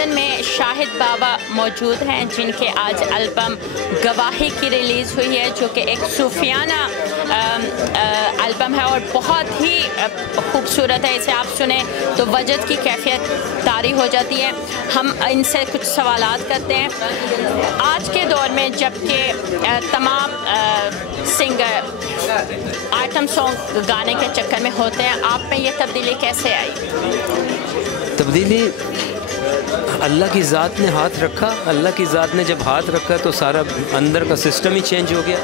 London में शाहिद बाबा मौजूद हैं, जिनके आज एल्बम गवाही की रिलीज़ हुई है, जो कि एक सूफियाना एल्बम है और बहुत ही खूबसूरत है। इसे आप सुने तो वजद की कैफियत तारी हो जाती है। हम इनसे कुछ सवालात करते हैं। आज के दौर में जबकि तमाम सिंगर आइटम सॉन्ग गाने के चक्कर में होते हैं, आप में ये तब्दीली कैसे आई? तब्दीली अल्लाह की ज़ात ने हाथ रखा। अल्लाह की ज़ात ने जब हाथ रखा तो सारा अंदर का सिस्टम ही चेंज हो गया।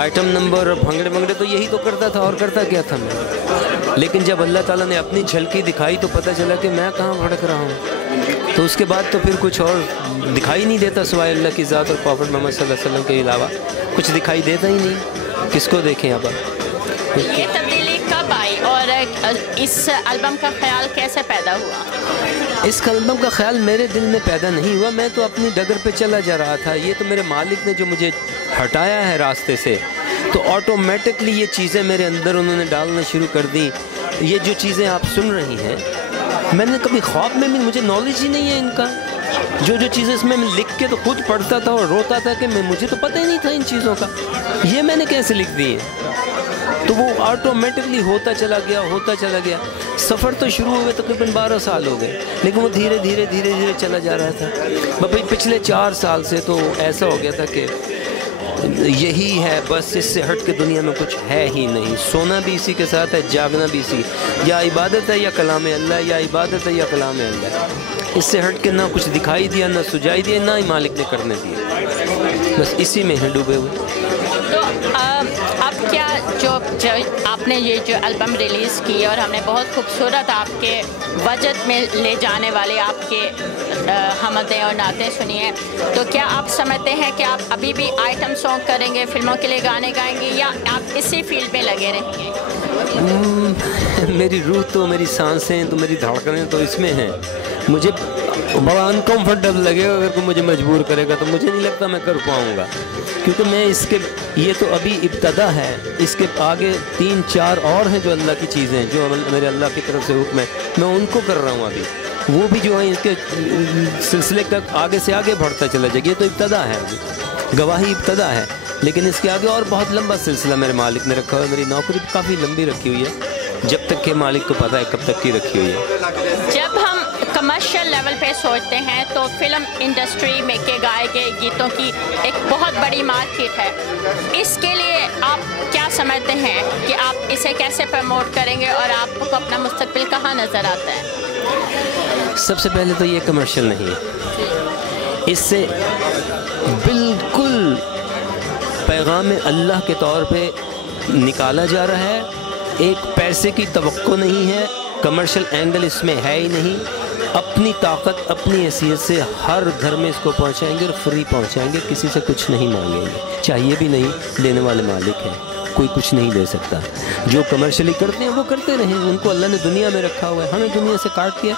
आइटम नंबर और भंगड़े भंगड़े तो यही तो करता था, और करता क्या था मैं। लेकिन जब अल्लाह ताला ने अपनी झलकी दिखाई तो पता चला कि मैं कहाँ भड़क रहा हूँ। तो उसके बाद तो फिर कुछ और दिखाई नहीं देता सिवाय अल्लाह की ज़ात और प्रॉफेट मोहम्मद सल्लल्लाहु अलैहि वसल्लम के अलावा कुछ दिखाई देता ही नहीं। किसको देखें अब? ये तब्दीली कब आई और इस एल्बम का ख्याल कैसे पैदा हुआ? इस एल्बम का ख्याल मेरे दिल में पैदा नहीं हुआ। मैं तो अपनी डगर पे चला जा रहा था। ये तो मेरे मालिक ने जो मुझे हटाया है रास्ते से, तो ऑटोमेटिकली ये चीज़ें मेरे अंदर उन्होंने डालना शुरू कर दी। ये जो चीज़ें आप सुन रही हैं, मैंने कभी ख्वाब में भी, मुझे नॉलेज ही नहीं है इनका। जो चीज़ें इसमें मैं लिख के तो खुद पढ़ता था और रोता था कि मुझे तो पता ही नहीं था इन चीज़ों का, ये मैंने कैसे लिख दी है। तो वो ऑटोमेटिकली होता चला गया। सफ़र तो शुरू हुए तकरीबन 12 साल हो गए, लेकिन वो धीरे धीरे चला जा रहा था। भाई पिछले 4 साल से तो ऐसा हो गया था कि यही है बस, इससे हट के दुनिया में कुछ है ही नहीं। सोना भी इसी के साथ है, जागना भी इसी, या इबादत है या कलाम अल्लाह, या इबादत है या कलाम अल्लाह। इससे हट के ना कुछ दिखाई दिया, ना सुझाई दिया, ना ही मालिक ने करने दिया। बस इसी में हैं डूबे हुए। तो अब क्या जो आपने ये जो एल्बम रिलीज़ की और हमने बहुत खूबसूरत आपके वजद में ले जाने वाले आपके हमदें और नातें सुनी हैं, तो क्या आप समझते हैं कि आप अभी भी आइटम सॉन्ग करेंगे, फिल्मों के लिए गाने गाएंगे, या आप इसी फील्ड में लगे रहेंगे? मेरी रूह तो, मेरी सांसें तो, मेरी धड़कनें तो इसमें हैं। मुझे बड़ा अनकम्फर्टेबल लगेगा अगर कोई मुझे मजबूर करेगा, तो मुझे नहीं लगता मैं कर पाऊँगा, क्योंकि मैं इसके, ये तो अभी इब्तदा है। इसके आगे 3-4 और हैं जो अल्लाह की चीज़ें हैं, जो मेरे अल्लाह की तरफ से हुक्म है, मैं उनको कर रहा हूँ अभी। वो भी जो है इसके सिलसिले का आगे से आगे बढ़ता चला जाएगा। ये तो इब्तदा है, अभी गवाही इब्तदा है, लेकिन इसके आगे और बहुत लंबा सिलसिला मेरे मालिक ने रखा है। मेरी नौकरी काफ़ी लंबी रखी हुई है, जब तक के मालिक को पता है कब तक की रखी हुई है। जब हम कमर्शियल लेवल पे सोचते हैं तो फिल्म इंडस्ट्री में के गाए गए गीतों की एक बहुत बड़ी मार्केट है। इसके लिए आप क्या समझते हैं कि आप इसे कैसे प्रमोट करेंगे और आपको अपना मुस्तकबिल कहाँ नज़र आता है? सबसे पहले तो ये कमर्शियल नहीं है, इससे बिल्कुल पैगाम अल्लाह के तौर पे निकाला जा रहा है। एक पैसे की तवक्को नहीं है, कमर्शियल एंगल इसमें है ही नहीं। अपनी ताकत, अपनी हैसियत से हर घर में इसको पहुंचाएंगे और फ्री पहुंचाएंगे, किसी से कुछ नहीं मांगेंगे, चाहिए भी नहीं। लेने वाले मालिक हैं, कोई कुछ नहीं दे सकता। जो कमर्शियली करते हैं वो करते रहें, उनको अल्लाह ने दुनिया में रखा हुआ है, हमें दुनिया से काट दिया।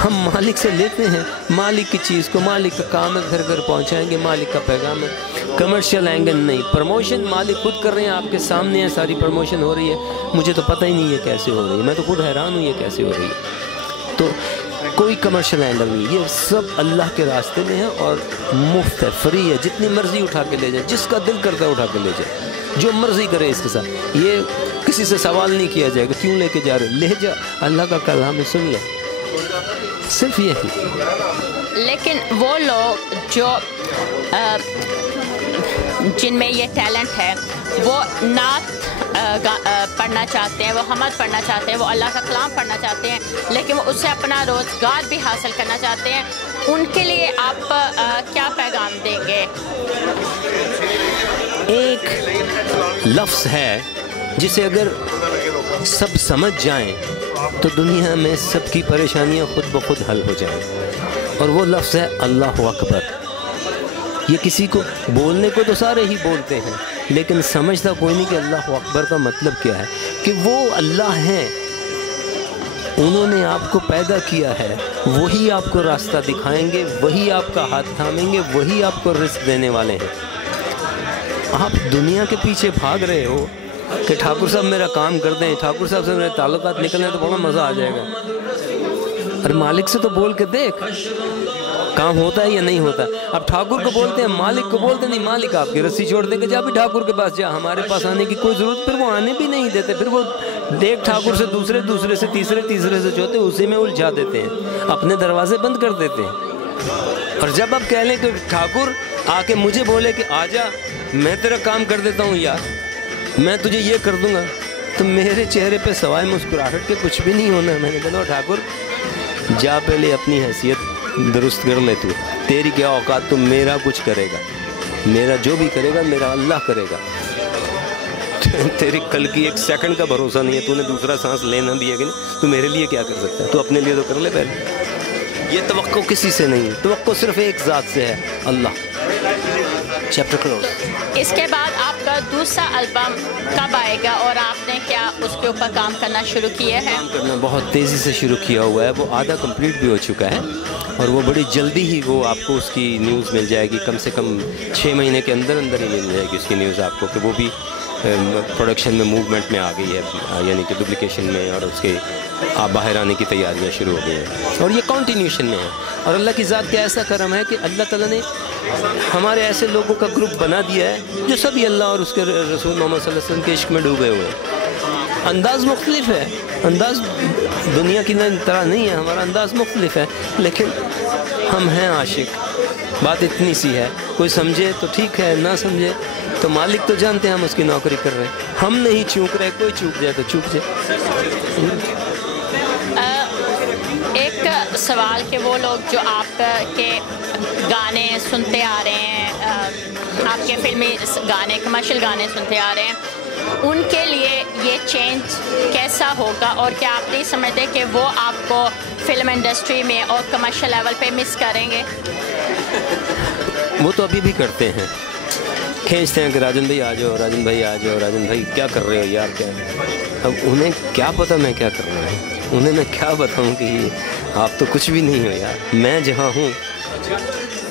हम मालिक से लेते हैं, मालिक की चीज़ को, मालिक का काम है, घर घर पहुँचाएँगे, मालिक का पैगाम है। कमर्शियल एंगल नहीं। प्रमोशन मालिक खुद कर रहे हैं, आपके सामने है, सारी प्रमोशन हो रही है। मुझे तो पता ही नहीं है कैसे हो रही है, मैं तो खुद हैरान हूँ ये कैसे हो रही है। तो कोई कमर्शियल एंगल नहीं, ये सब अल्लाह के रास्ते में है और मुफ्त है, फ्री है। जितनी मर्ज़ी उठा के ले जाए, जिसका दिल करता है उठा के ले जाए, जो मर्ज़ी करे इसके साथ। ये किसी से सवाल नहीं किया जाएगा क्यों लेके जा रहे, ले जा, अल्लाह का कलाम है, सुनिए, सिर्फ यही। लेकिन वो लोग जो जिनमें ये टैलेंट है, वो नात पढ़ना चाहते हैं, वो हमद पढ़ना चाहते हैं, वो अल्लाह का कलाम पढ़ना चाहते हैं, लेकिन वो उससे अपना रोज़गार भी हासिल करना चाहते हैं, उनके लिए आप क्या पैगाम देंगे? एक लफ्ज़ है जिसे अगर सब समझ जाएं तो दुनिया में सबकी परेशानियां खुद ब खुद हल हो जाएं, और वो लफ्ज़ है अल्लाहु अकबर। ये किसी को बोलने को तो सारे ही बोलते हैं, लेकिन समझता कोई नहीं कि अल्लाहु अकबर का मतलब क्या है। कि वो अल्लाह हैं, उन्होंने आपको पैदा किया है, वही आपको रास्ता दिखाएंगे, वही आपका हाथ थामेंगे, वही आपको रिस्क देने वाले हैं। आप दुनिया के पीछे भाग रहे हो कि ठाकुर साहब मेरा काम कर दें, ठाकुर साहब से मेरे ताल्लुकात निकलने, तो बड़ा मज़ा आ जाएगा। اور مالک سے تو بول کے دیکھ کام ہوتا ہے یا نہیں ہوتا. اب ٹھاکر کو بولتے ہیں, مالک کو بولتے نہیں, مالک آپ کی رسی چھوڑ دے کہ جا بھی ٹھاکر کے پاس جا, ہمارے پاس آنے کی کوئی ضرورت. پھر وہ آنے بھی نہیں دیتے, پھر وہ ایک ٹھاکر سے دوسرے, دوسرے سے تیسرے, تیسرے سے چوتھے, اسی میں الجھا دیتے ہیں, اپنے دروازے بند کر دیتے ہیں. اور جب آپ کہہ لیں کہ ٹھاکر آ کے مجھے بولے کہ آ جا میں تیرا کام کر دیتا ہوں یار, میں تجھے یہ کر دوں گا, تو میرے چہرے پہ سوائے مسکراہٹ کے کچھ بھی نہیں ہونا. میں نے کہا ٹھاکر جا پہلے اپنی حیثیت درست کر لے, تو تیری کیا اوقات, تو میرا کچھ کرے گا, میرا جو بھی کرے گا میرا اللہ کرے گا. تیری کل کی ایک سیکنڈ کا بھروسہ نہیں ہے, تو نے دوسرا سانس لینا بھی ہے کہ نہیں, تو میرے لیے کیا کر سکتا ہے, تو اپنے لیے تو کر لے پہلے. یہ توقع کسی سے نہیں ہے, توقع صرف ایک ذات سے ہے, اللہ. Chapter close. اس کے بعد آپ کا دوسرا البم کب آئے گا, اور آپ نے کیا اس کے اوپر کام کرنا شروع کیا ہے؟ کام کرنا بہت تیزی سے شروع کیا ہوا ہے, وہ آدھا کمپلیٹ بھی ہو چکا ہے, اور وہ بڑی جلدی ہی وہ آپ کو اس کی نیوز مل جائے گی. کم سے کم 6 مہینے کے اندر اندر ہی مل جائے گی اس کی نیوز آپ کو, کہ وہ بھی پروڈکشن میں موومنٹ میں آ گئی ہے, یعنی کہ ڈپلیکیشن میں, اور اس کے باہر آنے کی تیاریاں شروع ہو گئی ہیں, اور یہ کنٹینیوشن میں ہے. اور اللہ کی ذات کا ایسا کرم ہے کہ اللہ تعالیٰ نے ہمارے ایسے لوگوں کا گروپ بنا دیا ہے جو سبھی اللہ اور اس کے رسول محمد صلی اللہ علیہ وسلم کے عشق میں ڈوبے ہوئے ہیں. انداز مختلف ہے, انداز دنیا کی طرح نہیں ہے, ہمارا انداز مختلف ہے, لیکن ہم ہیں عاشق. بات اتنی سی ہے, کوئی سمجھے تو ٹھیک ہے, نہ سمجھے تو مالک تو جانتے ہیں ہم اس کی نوکری کر رہے ہیں, ہم نہیں چوک رہے, کوئی چوک جائے تو چوک جائے. ایک سوال کہ وہ لوگ جو آپ کے گانے سنتے آ رہے ہیں, آپ کے فلمی گانے, کمرشل گانے سنتے آ رہے ہیں, ان کے لیے یہ چینج کیسا ہوگا, اور کیا آپ نہیں سمجھتے کہ وہ آپ کو فلم انڈسٹری میں اور کمرشل لیول پہ مس کریں گے؟ وہ تو ابھی بھی کرتے ہیں, کھینچتے ہیں کہ راجن بھائی آ جاؤ, راجن بھائی آ جاؤ, راجن بھائی کیا کر رہے ہو یار, کیا. اب انہیں کیا پتہ میں کیا کر رہا ہوں, انہیں میں کیا بتاؤں کہ آپ تو کچھ بھی نہیں ہو یار. میں جہاں ہوں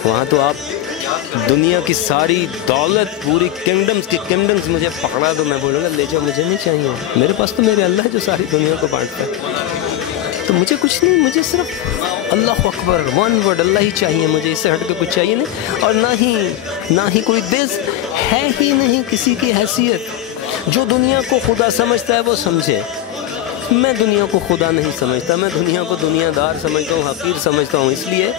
وہاں تو آپ دنیا کی ساری دولت, پوری کنگڈمز مجھے پکڑا دو, میں بولوں گا لے جاؤ, مجھے نہیں چاہیے. میرے پاس تو میرے اللہ ہے جو ساری دنیا کو بانٹتا ہے, تو مجھے کچھ نہیں, مجھے صرف اللہ اکبر, ون ورڈ اللہ ہی چاہیے مجھے, اس سے ہٹ کے کچھ چاہیے نہیں. اور نہ ہی کوئی دس ہے ہی نہیں کسی کی حیثیت. جو دنیا کو خدا سمجھتا ہے وہ سمجھے, میں دنیا کو خدا نہیں سمجھتا, میں دنیا کو دنیا دار سمجھتا ہوں, حقیر سمجھتا ہوں. اس لیے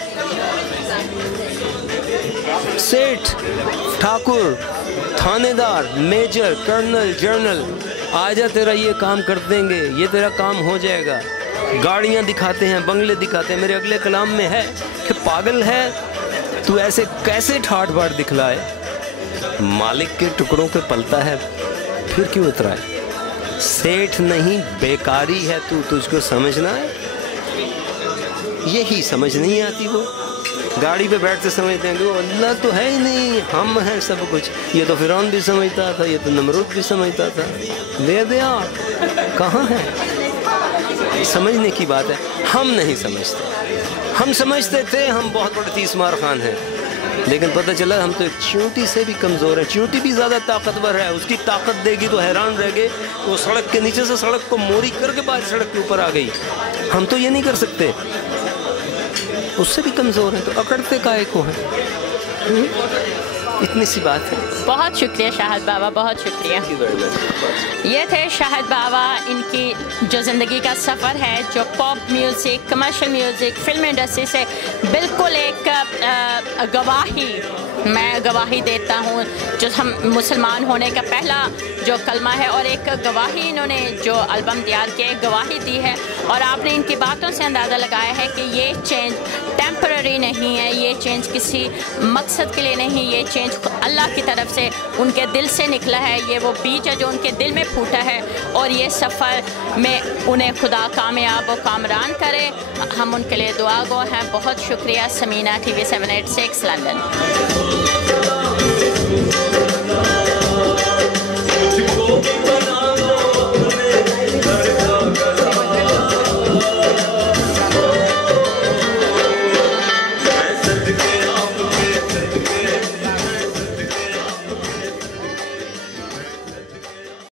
سیٹھ, ٹھاکر, تھانے دار, میجر, کرنل, جنرل, آ جا تیرا یہ کام کر دیں گے, یہ تیرا کام ہو جائے گا. گاڑیاں دکھاتے ہیں, بنگلے دکھاتے ہیں. میرے اگلے کلام میں ہے کہ پاگل ہے تو ایسے کیسے ٹھاٹ باٹ دکھلائے, مالک کے ٹکڑوں پہ پلتا ہے پھر کیوں اترا ہے. سیٹھ نہیں بیکاری ہے تو تجھ کو سمجھنا ہے, یہی سمجھ نہیں آتی. وہ گاڑی پہ بیٹھتے سمجھتے ہیں کہ وہ اللہ تو ہے ہی نہیں, ہم ہیں سب کچھ. یہ تو فرعون بھی سمجھتا تھا, یہ تو نمرود بھی سمجھتا تھا, دیا کہاں ہے. سمجھنے کی بات ہے, ہم نہیں سمجھتے. ہم سمجھتے تھے ہم بہت بڑے 30 مار خان ہیں, لیکن پتہ چلا ہم تو ایک چیونٹی سے بھی کمزور ہیں. چیونٹی بھی زیادہ طاقتور ہے, اس کی طاقت دے گی تو حیران رہ گئے. وہ سڑک کے نیچے سے سڑک کو موری کر کے بعد سڑک کے اوپر آ گئی. ہم تو یہ نہیں کر سکتے, اس سے بھی کمزور ہیں, تو اکڑتے کائے کو ہیں. اتنی سی بات ہے. بہت شکریہ شاہد بابا, بہت شکریہ. یہ تھے شاہد بابا, ان کی جو زندگی کا سفر ہے, جو pop music, commercial music, film industry سے بالکل ایک میں گواہی دیتا ہوں, جو ہم مسلمان ہونے کا پہلا جو کلمہ ہے, اور ایک گواہی انہوں نے جو البم تیار کیا ایک گواہی دی ہے. اور آپ نے ان کی باتوں سے اندازہ لگایا ہے کہ یہ چینج ٹیمپرری نہیں ہے, یہ چینج کسی مقصد کے لیے نہیں, یہ چینج اللہ کی طرف سے ان کے دل سے نکلا ہے. یہ وہ بیج ہے جو ان کے دل میں پھوٹا ہے, اور یہ سفر میں انہیں خدا کامیاب و کامران کرے. ہم ان کے لیے دعا گو ہیں. بہت شکریہ. Samina, TV 786 London.